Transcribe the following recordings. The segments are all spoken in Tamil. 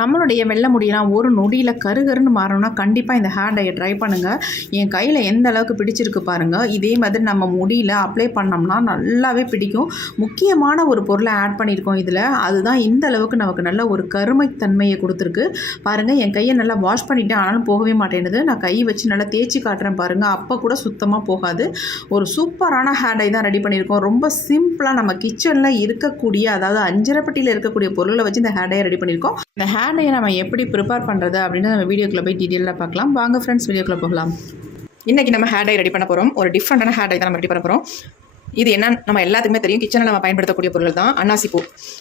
நம்மளுடைய வெள்ளை முடியெல்லாம் ஒரு நொடியில் கருகருன்னு மாறணும்னா கண்டிப்பாக இந்த ஹேர் டையை ட்ரை பண்ணுங்கள். என் கையில் எந்த அளவுக்கு பிடிச்சிருக்கு பாருங்கள். இதே மாதிரி நம்ம முடியில் அப்ளை பண்ணோம்னா நல்லாவே பிடிக்கும். முக்கியமான ஒரு பொருளை ஆட் பண்ணியிருக்கோம் இதில். அதுதான் இந்த அளவுக்கு நமக்கு நல்ல ஒரு கருமைத்தன்மையை கொடுத்துருக்கு பாருங்கள். என் கையை நல்லா வாஷ் பண்ணிவிட்டேன், ஆனாலும் போகவே மாட்டேன்னுது. நான் கை வச்சு நல்லா தேய்ச்சி காட்டுறேன் பாருங்கள். அப்போ கூட சுத்தமாக போகாது. ஒரு சூப்பரான ஹேர் டை தான் ரெடி பண்ணியிருக்கோம். ரொம்ப சிம்பிளாக நம்ம கிச்சனில் இருக்கக்கூடிய, அதாவது அஞ்சரைப்பட்டியில் இருக்கக்கூடிய பொருளை வச்சு இந்த ஹேர் டையை ரெடி பண்ணியிருக்கோம். இந்த ஹேர் டையை நம்ம எப்படி ப்ரிப்பேர் பண்ணுறது அப்படின்னு நம்ம வீடியோக்குள்ளே போய் டீட்டெயிலாக பார்க்கலாம். வாங்க ஃப்ரெண்ட்ஸ், வீடியோக்குள்ளே போகலாம். இன்றைக்கி நம்ம ஹேர் டை ரெடி பண்ண போகிறோம். ஒரு டிஃப்ரெண்டான ஹேர் டை தான் நம்ம ரெடி பண்ண போகிறோம். இது என்ன நம்ம எல்லாத்துக்குமே தெரியும், கிச்சனில் நம்ம பயன்படுத்தக்கூடிய பொருள் தான் அன்னாசி பூ.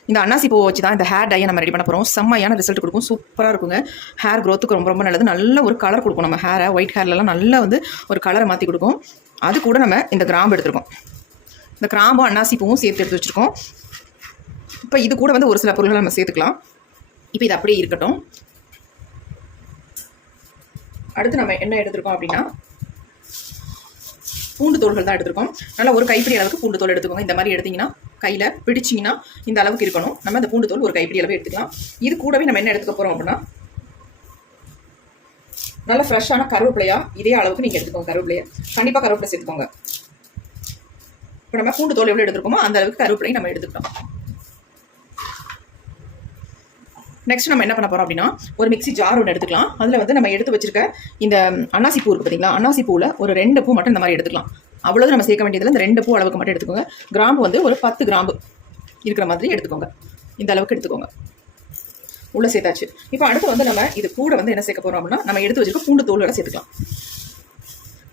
இந்த அன்னாசி பூவை வச்சு தான் இந்த ஹேர் டையை நம்ம ரெடி பண்ண போகிறோம். செம்மையான ரிசல்ட் கொடுக்கும், சூப்பராக இருக்குங்க. ஹேர் க்ரோத்துக்கு ரொம்ப ரொம்ப நல்லது. நல்ல ஒரு கலர் கொடுக்கும். நம்ம ஹேரை ஒயிட் ஹேர்லலாம் நல்லா ஒரு கலரை மாற்றி கொடுக்கும். அது கூட நம்ம இந்த கிராம்பு எடுத்துருக்கோம். இந்த கிராம்பும் அன்னாசி பூவும் சேர்த்து எடுத்து வச்சுருக்கோம். இப்போ இது கூட ஒரு சில பொருள்களை நம்ம சேர்த்துக்கலாம். இப்போ இது அப்படியே இருக்கட்டும். அடுத்து நம்ம என்ன எடுத்துருக்கோம் அப்படின்னா, பூண்டு தோல்கள் தான் எடுத்துருக்கோம். நல்லா ஒரு கைப்பிடி அளவுக்கு பூண்டு தோல் எடுத்துக்கோங்க. இந்த மாதிரி எடுத்திங்கன்னா கையில் பிடிச்சிங்கன்னா இந்த அளவுக்கு இருக்கணும். நம்ம இந்த பூண்டு தோல் ஒரு கைப்பிடி அளவு எடுத்துக்கலாம். இது கூடவே நம்ம என்ன எடுத்துக்க போகிறோம் அப்படின்னா, நல்ல ஃப்ரெஷ்ஷான கருவேப்பிலையா இதே அளவுக்கு நீங்கள் எடுத்துக்கோங்க. கருவேப்பிலையை கண்டிப்பாக கருவேப்பிலை சேர்த்துக்கோங்க. இப்போ நம்ம பூண்டு தோல் எவ்வளோ எடுத்துருக்கோமோ அந்த அளவுக்கு கருவேப்பிலையும் நம்ம எடுத்துக்கலாம். நெக்ஸ்ட் நம்ம என்ன பண்ண போகிறோம் அப்படின்னா, ஒரு மிக்ஸி ஜார் ஒன்று எடுத்துக்கலாம். அதில் நம்ம எடுத்து வச்சிருக்க இந்த அன்னாசி பூ இருக்குது பார்த்தீங்களா, அன்னாசி பூவில் ஒரு 2 பூ மட்டும் இந்த மாதிரி எடுத்துக்கலாம். அவ்வளோது நம்ம சேர்க்க வேண்டியதில் இந்த 2 பூ அளவுக்கு மட்டும் எடுத்துக்கோங்க. கிராம்பு ஒரு 10 கிராம்பு இருக்கிற மாதிரி எடுத்துக்கோங்க. இந்த அளவுக்கு எடுத்துக்கோங்க. உள்ளே சேர்த்தாச்சு. இப்போ அடுத்து நம்ம இது கூட என்ன சேர்க்க போகிறோம் அப்படின்னா, நம்ம எடுத்து வச்சிருக்க பூண்டு தோலோட சேர்த்துக்கலாம்.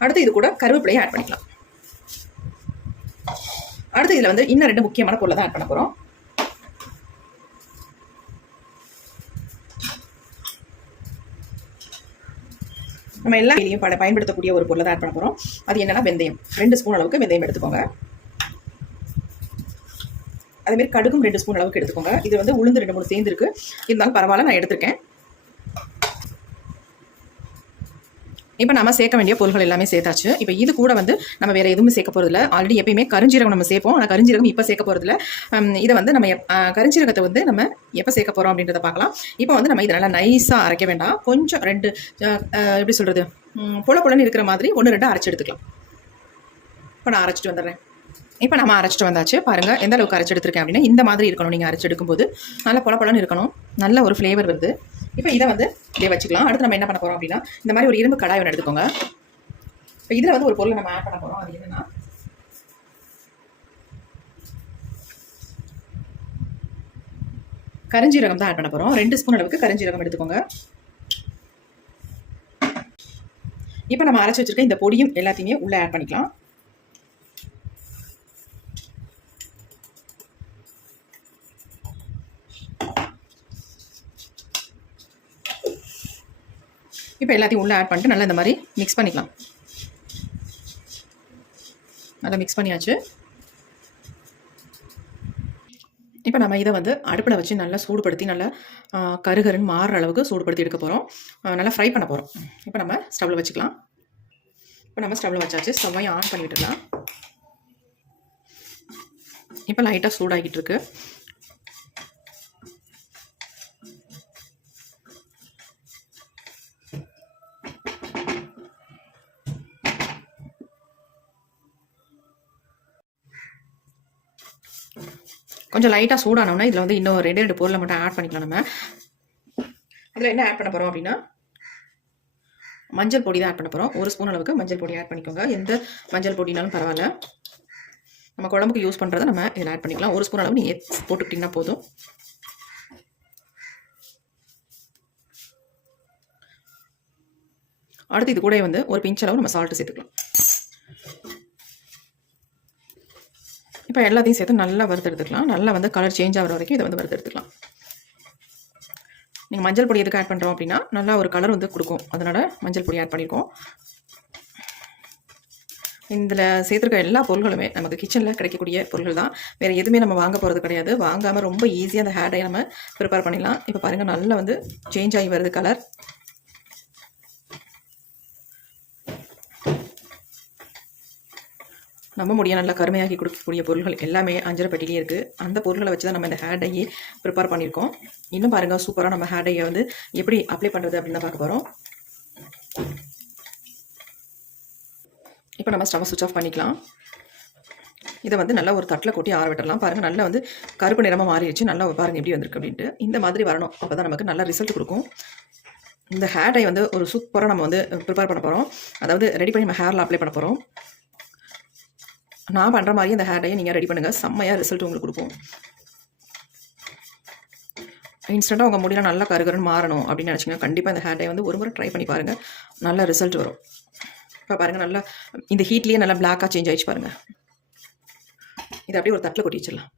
அடுத்து இது கூட கருவேப்பிலையை ஆட் பண்ணிக்கலாம். அடுத்து இதில் இன்னும் 2 முக்கியமான பொருளை தான் ஆட் பண்ண போகிறோம். நம்ம எல்லா வேலையும் பயன்படுத்தக்கூடிய ஒரு பொருளை தான் ஆட் பண்ண போகிறோம். அது என்னென்னா வெந்தயம். 2 ஸ்பூன் அளவுக்கு வெந்தயம் எடுத்துக்கோங்க. அதேமாரி கடுகும் 2 ஸ்பூன் அளவுக்கு எடுத்துக்கோங்க. இது உளுந்து 2-3 சேர்ந்துருக்கு, இருந்தாலும் பரவாயில்ல, நான் எடுத்திருக்கேன். இப்போ நம்ம சேர்க்க வேண்டிய பொருட்கள் எல்லாமே சேர்த்தாச்சு. இப்போ இது கூட நம்ம வேறு எதுவுமே சேர்க்க போகிறதில்ல. ஆல்ரெடி எப்பயுமே கருஞ்சீரகம் நம்ம சேர்ப்போம், ஆனால் கருஞ்சீரகம் இப்போ சேர்க்க போகிறதில்ல. இதை நம்ம கருஞ்சீரகத்தை நம்ம எப்போ சேர்க்க போகிறோம் அப்படின்றத பார்க்கலாம். இப்போ நம்ம இதை நல்லா நைஸாக அரைக்க வேண்டாம். கொஞ்சம் 2 எப்படி சொல்கிறது, புலன்னு இருக்கிற மாதிரி 1-2 அரைச்சி எடுத்துக்கலாம். இப்போ நான் அரைச்சிட்டு வந்துடுறேன். இப்போ நம்ம அரைச்சிட்டு வந்தாச்சு. பாருங்கள் எந்த அளவுக்கு அரைச்சி எடுத்துருக்கேன் அப்படின்னா, இந்த மாதிரி இருக்கணும். நீங்கள் அரைச்சி எடுக்கும்போது நல்லா புலன்னு இருக்கணும். நல்ல ஒரு ஃப்ளேவர் வருது. இப்போ இதை இதே வச்சுக்கலாம். அடுத்து நம்ம என்ன பண்ண போகிறோம் அப்படின்னா, இந்த மாதிரி ஒரு இரும்பு கடாய் ஒன்று எடுத்துக்கோங்க. இப்போ இதில் ஒரு பொருளை நம்ம ஆட் பண்ண போகிறோம். அது என்னென்னா, கருஞ்சீரகம் தான் ஆட் பண்ண போகிறோம். 2 ஸ்பூன் அளவுக்கு கருஞ்சீரகம் எடுத்துக்கோங்க. இப்போ நம்ம அரைச்சி வச்சுருக்க இந்த பொடியும் எல்லாத்தையுமே உள்ளே ஆட் பண்ணிக்கலாம். இப்போ எல்லாத்தையும் உள்ளே ஆட் பண்ணிட்டு நல்லா இந்த மாதிரி மிக்ஸ் பண்ணிக்கலாம். நல்லா மிக்ஸ் பண்ணியாச்சு. இப்போ நம்ம இதை அடுப்பில் வச்சு நல்லா சூடுபடுத்தி நல்லா கருகருன்னு மாறுற அளவுக்கு சூடுபடுத்தி எடுக்க போகிறோம். நல்லா ஃப்ரை பண்ண போகிறோம். இப்போ நம்ம ஸ்டவ்வில் வச்சுக்கலாம். இப்போ நம்ம ஸ்டவ்வில் வச்சாச்சு. ஸ்டவ்வையும் ஆன் பண்ணி விட்டுடலாம். இப்போ லைட்டாக சூடாகிட்டு இருக்கு. கொஞ்சம் லைட்டாக சூடானோன்னா இதில் இன்னும் 2 பொருளை மட்டும் ஆட் பண்ணிக்கலாம். நம்ம அதில் என்ன ஆட் பண்ண போகிறோம் அப்படின்னா, மஞ்சள் பொடி தான் ஆட் பண்ண போகிறோம். 1 ஸ்பூன் அளவுக்கு மஞ்சள் பொடி ஆட் பண்ணிக்கோங்க. எந்த மஞ்சள் பொடினாலும் பரவாயில்ல. நம்ம குழம்புக்கு யூஸ் பண்ணுறதை நம்ம இதில் ஆட் பண்ணிக்கலாம். 1 ஸ்பூன் அளவு நீங்கள் போட்டுக்கிட்டிங்கன்னா போதும். அடுத்து இது கூட ஒரு பிஞ்ச் அளவு நம்ம சால்ட்டு சேர்த்துக்கலாம். இப்போ எல்லாத்தையும் சேர்த்து நல்லா வறுத்து எடுத்துக்கலாம். நல்லா கலர் சேஞ்ச் ஆகிற வரைக்கும் இதை வறுத்து எடுத்துக்கலாம். நீங்கள் மஞ்சள் பொடி எதுக்கு ஆட் பண்ணுறோம் அப்படின்னா, நல்லா ஒரு கலர் கொடுக்கும். அதனால் மஞ்சள் பொடி ஆட் பண்ணியிருக்கோம். இதில் சேர்த்துருக்க எல்லா பொருள்களுமே நமக்கு கிச்சனில் கிடைக்கக்கூடிய பொருள்கள் தான். வேறு எதுவுமே நம்ம வாங்க போகிறது கிடையாது. வாங்காமல் ரொம்ப ஈஸியாக அந்த ஹேர் டையை நம்ம ப்ரிப்பேர் பண்ணிடலாம். இப்போ பாருங்கள் நல்லா சேஞ்ச் ஆகி வருது கலர். நம்ம முடிய நல்லா கருமையாக்கி கொடுக்கக்கூடிய பொருள்கள் எல்லாமே அஞ்சரை பெட்டிலே இருக்குது. அந்த பொருட்களை வச்சு தான் நம்ம இந்த ஹேர் டையை ப்ரிப்பேர் பண்ணியிருக்கோம். இன்னும் பாருங்கள், சூப்பராக நம்ம ஹேர் டையை வந்து எப்படி அப்ளை பண்ணுறது அப்படின்னு தான் பார்க்க போகிறோம். இப்போ நம்ம ஸ்டவ் சுவிட்ச் ஆஃப் பண்ணிக்கலாம். இதை வந்து நல்லா ஒரு தட்டில் கொட்டி ஆற விட்டுடலாம். பாருங்கள், நல்லா வந்து கருப்பு நிறமாக மாறிடுச்சு. நல்லா பாருங்கள் எப்படி வந்திருக்கு அப்படின்ட்டு. இந்த மாதிரி வரணும், அப்போ தான் நமக்கு நல்ல ரிசல்ட் கொடுக்கும். இந்த ஹேர் டை வந்து ஒரு சூப்பராக நம்ம வந்து ப்ரிப்பேர் பண்ண போகிறோம். அதாவது ரெடி பண்ணி நம்ம ஹேரில் அப்ளை பண்ண போகிறோம். நான் பண்ணுற மாதிரி இந்த ஹேர் டையை நீங்கள் ரெடி பண்ணுங்கள், செம்மையாக ரிசல்ட் உங்களுக்கு கொடுக்கும். இன்ஸ்டண்ட்டாக உங்கள் முடியல நல்லா கருகருன்னு மாறணும் அப்படின்னு நினச்சிங்கன்னா கண்டிப்பாக இந்த ஹேர் டை வந்து ஒரு முறை ட்ரை பண்ணி பாருங்கள், நல்ல ரிசல்ட் வரும். இப்போ பாருங்கள், நல்லா இந்த ஹீட்லேயே நல்லா பிளாக்காக சேஞ்ச் ஆகிடுச்சு பாருங்கள். இதை அப்படியே ஒரு தட்டில் கொட்டி வச்சிடலாம்.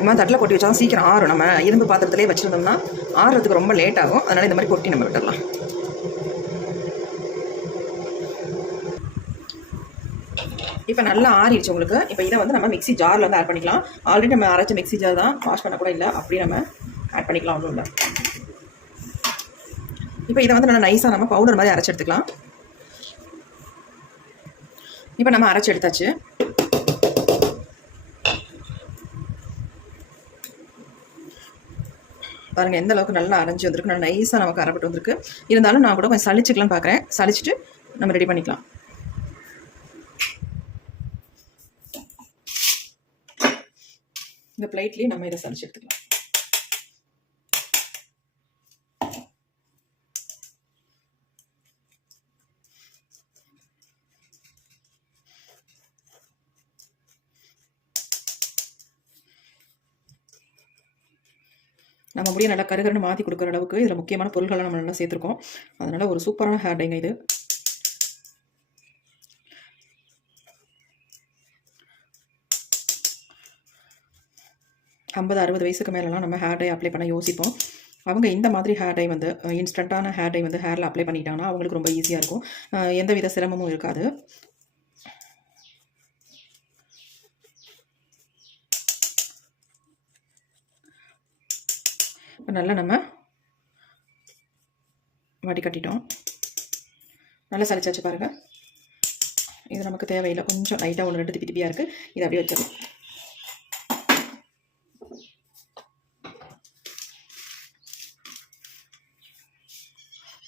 நம்ம தட்டில் கொட்டி வச்சா சீக்கிரம் ஆறும். நம்ம இரும்பு பாத்திரத்திலே வச்சுருந்தோம்னா ஆறுறதுக்கு ரொம்ப லேட் ஆகும். அதனால் இந்த மாதிரி கொட்டி நம்ம விட்டுடலாம். இப்போ நல்லா ஆறிடுச்சு உங்களுக்கு. இப்போ இதை வந்து நம்ம மிக்ஸி ஜாரில் வந்து ஆட் பண்ணிக்கலாம். ஆல்ரெடி நம்ம அரைச்ச மிக்ஸி ஜார் தான், வாஷ் பண்ண கூட இல்லை, அப்படி நம்ம ஆட் பண்ணிக்கலாம், ஒன்றும் இல்லை. இப்போ இதை வந்து நல்லா நைஸாக நம்ம பவுடர் மாதிரி அரைச்சி எடுத்துக்கலாம். இப்போ நம்ம அரைச்சி எடுத்தாச்சு. பாருங்கள் எந்த அளவுக்கு நல்லா அரைஞ்சி வந்திருக்கு, நல்லா நைஸாக நமக்கு அரைப்பட்டு வந்திருக்கு. இருந்தாலும் நான் கூட கொஞ்சம் சளிச்சிக்கலாம் பார்க்குறேன். சளிச்சிட்டு நம்ம ரெடி பண்ணிக்கலாம். இந்த பிளேட்லேயே நம்ம இதை சளிச்சு எடுத்துக்கலாம். நம்ம முடிய நல்லா கருகருன்னு மாற்றி கொடுக்குற அளவுக்கு இதில் முக்கியமான பொருள்களை நம்ம நல்லா சேர்த்துருக்கோம். அதனால் ஒரு சூப்பரான ஹேர் டைங்க இது. ஐம்பது 60 வயசுக்கு மேலெலாம் நம்ம ஹேர் டை அப்ளை பண்ண யோசிப்போம். அவங்க இந்த மாதிரி ஹேர் டை வந்து இன்ஸ்டண்ட்டான ஹேர் டை வந்து ஹேரில் அப்ளை பண்ணிட்டாங்கன்னா அவங்களுக்கு ரொம்ப ஈஸியாக இருக்கும். எந்த வித சிரமமும் இருக்காது. இப்போ நல்லா நம்ம வடிகட்டிட்டோம். நல்லா சளிச்சாச்சு பாருங்கள். இது நமக்கு தேவையில்லை, கொஞ்சம் லைட்டாக ஒன்று 2 திப்பி திப்பியாக இருக்குது. இதை அப்படியே வச்சிடலாம்.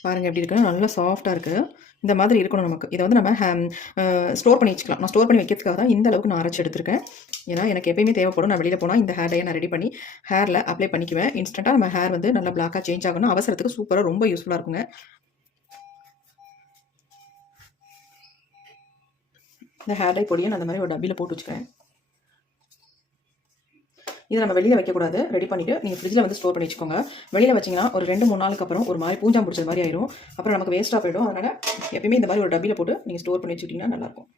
பாருங்கள் எப்படி இருக்குன்னு, நல்லா சாஃப்டாக இருக்குது. இந்த மாதிரி இருக்கணும் நமக்கு. இதை வந்து நம்ம ஸ்டோர் பண்ணி வச்சுக்கலாம். நான் ஸ்டோர் பண்ணி வைக்கிறதுக்காக தான் இந்த அளவுக்கு நான் அரைச்சி எடுத்துருக்கேன். ஏன்னா எனக்கு எப்பயுமே தேவைப்படும். நான் வெளியில் போனால் இந்த ஹேர் டையை நான் ரெடி பண்ணி ஹேரில் அப்ளை பண்ணிக்குவேன். இன்ஸ்டண்ட்டாக நம்ம ஹேர் வந்து நல்லா பிளாக்காக சேஞ்ச் ஆகணும். அவசரத்துக்கு சூப்பராக ரொம்ப யூஸ்ஃபுல்லாக இருக்குங்க. இந்த ஹேர் டை பொடியை நான் அந்த மாதிரி ஒரு டப்பியில் போட்டு வச்சுக்கிறேன். இதை நம்ம வெளியில் வைக்கக்கூடாது. ரெடி பண்ணிவிட்டு நீங்கள் ஃப்ரிட்ஜில் வந்து ஸ்டோர் பண்ணி வச்சுக்கோங்க. வெளியில் வச்சிங்கன்னா ஒரு 2-3 நாளுக்கு அப்புறம் ஒரு மாதிரி பூஞ்சா பிடிச்சது மாதிரி ஆயிரும். அப்புறம் நமக்கு வேஸ்ட்டாக போயிடும். அதனால் எப்பயுமே இந்த மாதிரி ஒரு டப்பியில் போட்டு நீங்கள் ஸ்டோர் பண்ணி வச்சுக்கிட்டிங்கன்னா நல்லாயிருக்கும்.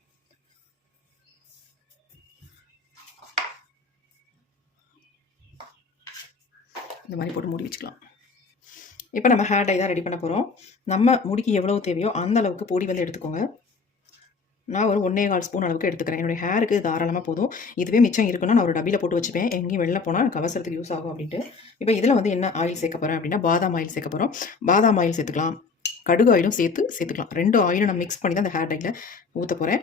இந்த மாதிரி போட்டு மூடி வச்சுக்கலாம். இப்போ நம்ம ஹேர் டை தான் ரெடி பண்ண போகிறோம். நம்ம முடிக்கு எவ்வளோ தேவையோ அந்த அளவுக்கு பொடி வந்து எடுத்துக்கோங்க. நான் ஒரு 1.25 ஸ்பூன் அளவுக்கு எடுத்துக்கிறேன். என்னுடைய ஹேருக்கு தாராளமாக போதும். இதுவே மிச்சம் இருக்குன்னா நான் ஒரு டப்பியில் போட்டு வச்சுப்பேன். எங்கேயும் வெளில போனால் எனக்கு அவசரத்துக்கு யூஸ் ஆகும் அப்படின்ட்டு. இப்போ இதில் வந்து என்ன ஆயில் சேர்க்க போகிறேன் அப்படின்னா பாதாம் ஆயில் சேர்க்க போகிறோம். பாதாம் ஆயில் சேர்த்துக்கலாம், கடுகு ஆயிலும் சேர்த்துக்கலாம். 2 ஆயிலும் நான் மிக்ஸ் பண்ணி தான் அந்த ஹேர் டையில் ஊற்ற போகிறேன்.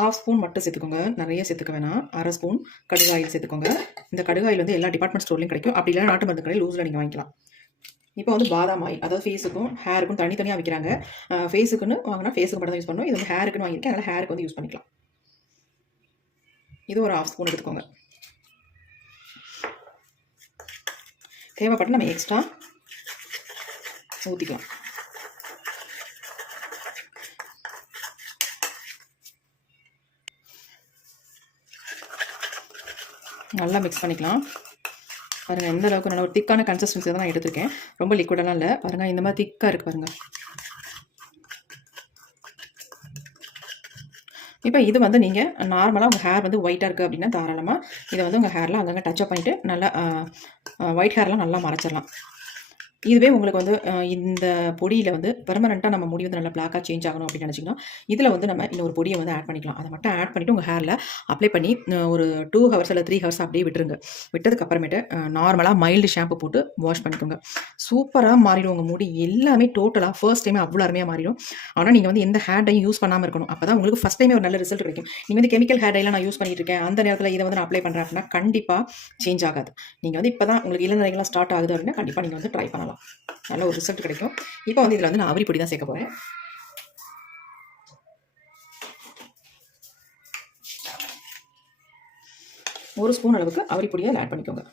1/2 ஸ்பூன் மட்டும் சேர்த்துக்கோங்க, நிறைய சேர்த்துக்க வேணாம். 1/2 ஸ்பூன் கடுகு ஆயில் சேர்த்துக்கோங்க. இந்த கடுகு ஆயில் வந்து எல்லா டிபார்ட்மெண்ட் ஸ்டோர்லையும் கிடைக்கும். அப்படி இல்லை நாட்டு மருந்து கடையில் லூஸில் நீங்கள் வாங்கிக்கலாம். இப்போ வந்து பாதாம் ஆயில், அதாவது ஃபேஸுக்கும் ஹேருக்கும் தனித்தனியாக விற்கிறாங்க. ஃபேஸுக்குன்னு வாங்கினா ஃபேஸுக்கு மட்டும் தான் யூஸ் பண்ணணும். இது வந்து ஹேருக்குன்னு வாங்கியிருக்கேன், அதனால் ஹேருக்கு வந்து யூஸ் பண்ணிக்கலாம். இது ஒரு 1/2 ஸ்பூன் எடுத்துக்கோங்க. தேவைப்பட்டு நம்ம எக்ஸ்ட்ரா ஊற்றிக்கலாம். நல்லா மிக்ஸ் பண்ணிக்கலாம். பாருங்கள் எந்த அளவுக்கு நல்ல ஒரு திக்கான கன்சிஸ்டன்சி தான் நான் எடுத்துருக்கேன். ரொம்ப லிக்விடெல்லாம் இல்லை. பாருங்கள் இந்த மாதிரி திக்காக இருக்குது பாருங்கள். இப்போ இது வந்து நீங்கள் நார்மலாக உங்கள் ஹேர் வந்து ஒயிட்டாக இருக்குது அப்படின்னா தாராளமாக இதை வந்து உங்கள் ஹேரில் அங்கங்கே டச்சப் பண்ணிவிட்டு நல்லா ஒயிட் ஹேர்லாம் நல்லா மறைச்சிடலாம். இதுவே உங்களுக்கு வந்து இந்த பொடியில் வந்து பெர்மனெண்ட்டாக நம்ம முடி வந்து நல்லா பிளாக்காக சேஞ்ச் ஆகணும் அப்படின்னு நினச்சிங்கன்னா இதில் வந்து நம்ம இன்னொரு பொடியை வந்து ஆட் பண்ணிக்கலாம். அதை மட்டும் ஆட் பண்ணிவிட்டு உங்கள் ஹேரில் அப்ளை பண்ணி ஒரு 2 ஹவர்ஸ் இல்லை 3 ஹவர்ஸ் அப்படியே விட்டுருங்க. விட்டதுக்கு அப்புறமேட்டு நார்மலாக மைல்டு ஷாம்பு போட்டு வாஷ் பண்ணிக்கோங்க. சூப்பராக மாறிடும் உங்கள் முடி எல்லாமே டோட்டலாக ஃபர்ஸ்ட் டைமே அவ்வளோ அருமையாக மாறிடும். ஆனால் நீங்கள் வந்து எந்த ஹேர் டையும் யூஸ் பண்ணாமல் இருக்கணும். அப்போ தான் உங்களுக்கு ஃபஸ்ட் டைமே ஒரு நல்ல ரிசல்ட் கிடைக்கும். நீங்கள் வந்து கெமிக்கல் ஹேர் டைலாம் நான் யூஸ் பண்ணிட்டு இருக்கேன், அந்த நேரத்தில் இதை வந்து நான் அப்ளை பண்ணுறேன் அப்படின்னா கண்டிப்பாக சேஞ்ச் ஆகாது. நீங்கள் வந்து இப்போ தான் உங்களுக்கு இளநரைகள்லாம் ஸ்டார்ட் ஆகுது அப்படின்னா கண்டிப்பாக நீங்கள் வந்து ட்ரை பண்ணலாம். நல்ல ஒரு ரிசல்ட் கிடைக்கும். இப்போ வந்து இதில் வந்து நான் அவரி பொடி தான் சேர்க்க போகிறேன். ஒரு ஸ்பூன் அளவுக்கு அவரி பொடியை ஆட் பண்ணிக்கோங்க.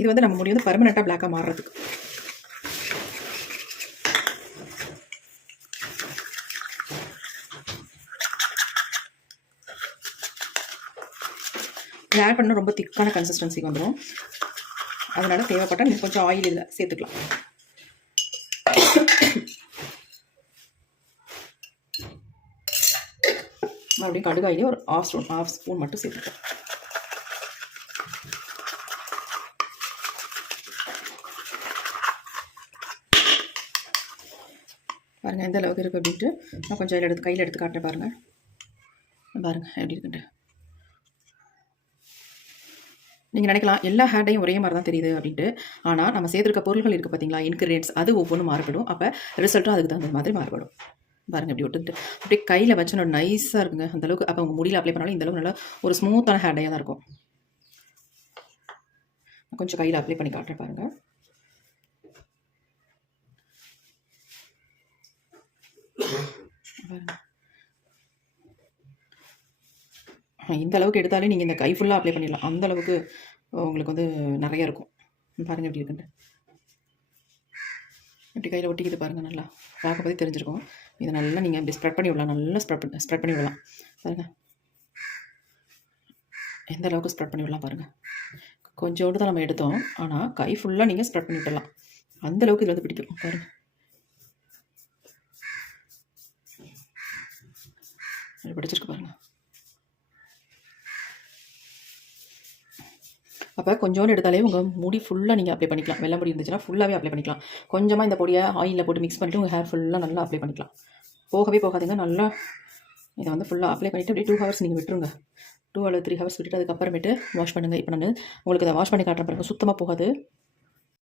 இது வந்து நம்ம முடி வந்து பர்மனெண்ட்டாக பிளாக்காக மாறுறதுக்கு. இதை ஆட் பண்ணால் ரொம்ப திக்கான கன்சிஸ்டன்சிக்கு வந்துடும். அதனால் தேவைப்பட்டால் நீங்கள் கொஞ்சம் ஆயில் இதில் சேர்த்துக்கலாம். மறுபடியும் கடுகாயிலே ஒரு half ஸ்பூன் மட்டும் சேர்த்துக்கலாம். பாருங்கள் எந்த அளவுக்கு இருக்குது அப்படின்ட்டு நான் கொஞ்சம் கையில் எடுத்து காட்டுறேன். பாருங்கள் எப்படி இருக்குன்ட்டு. நீங்கள் நினைக்கலாம் எல்லா ஹேர்டையும் ஒரே மாதிரி தான் தெரியுது அப்படின்ட்டு. ஆனால் நம்ம சேர்த்துருக்க பொருள்கள் இருக்குது பார்த்தீங்களா, இன்க்ரீடியன்ட்ஸ், அது ஒவ்வொன்றும் மாறுபடும். அப்போ ரிசல்ட்டும் அதுக்கு தகுந்த மாதிரி மாறுபடும். பாருங்கள் எப்படி விட்டுட்டு அப்படியே கையில் வச்சு நைஸாக இருக்குங்க அந்தளவுக்கு. அப்போ உங்கள் முடியில் அப்ளை பண்ணாலும் இந்தளவுக்கு நல்லா ஒரு ஸ்மூத்தான ஹேர் டையாக தான் இருக்கும். கொஞ்சம் கையில் அப்ளை பண்ணி காட்டுறேன் பாருங்கள். இந்த அளவுக்கு எடுத்தாலே நீங்கள் இந்த கை ஃபுல்லாக அப்ளை பண்ணிடலாம். அந்த அளவுக்கு உங்களுக்கு வந்து நிறைய இருக்கும். பாருங்கள் எப்படி இருக்குன்ட்டு. இப்படி கையில் ஒட்டிக்கிது பாருங்கள். நல்லா பார்க்கும்போதே தெரிஞ்சிருக்கும். இதை நல்லா நீங்கள் இப்படி ஸ்ப்ரெட் பண்ணி விடலாம். நல்லா ஸ்ப்ரெட் பண்ணி விடலாம். பாருங்கள் எந்த அளவுக்கு ஸ்ப்ரெட் பண்ணி விடலாம் பாருங்கள். கொஞ்சோடு தான் நம்ம எடுத்தோம், ஆனால் கை ஃபுல்லாக நீங்கள் ஸ்ப்ரெட் பண்ணி விடலாம். அந்தளவுக்கு இதில் வந்து பிடிக்கும் பாருங்கள். பிடிச்சிருக்கு பாருங்கள். அப்போ கொஞ்சோண்டு எடுத்தாலே உங்கள் முடி ஃபுல்லாக நீங்கள் அப்ளை பண்ணிக்கலாம். வெள்ளை முடி இருந்துச்சுன்னா ஃபுல்லாகவே அப்ளை பண்ணிக்கலாம். கொஞ்சமாக இந்த பொடியை ஆயிலில் போட்டு மிக்ஸ் பண்ணிவிட்டு உங்கள் ஹேர் ஃபுல்லாக நல்லா அப்ளை பண்ணிக்கலாம். போகவே போகாதுங்க. நல்லா இதை வந்து ஃபுல்லாக அப்ளை பண்ணிவிட்டு அப்படியே 2 ஹவர்ஸ் நீங்கள் விட்டுருங்க. 2 அல்லது 3 ஹவர்ஸ் விட்டுட்டு அதுக்கப்புறமேட்டு வாஷ் பண்ணுங்கள். இப்போ நான் உங்களுக்கு அதை வாஷ் பண்ணி காட்டுறேன் பாருங்கள். சுத்தமாக போகாது.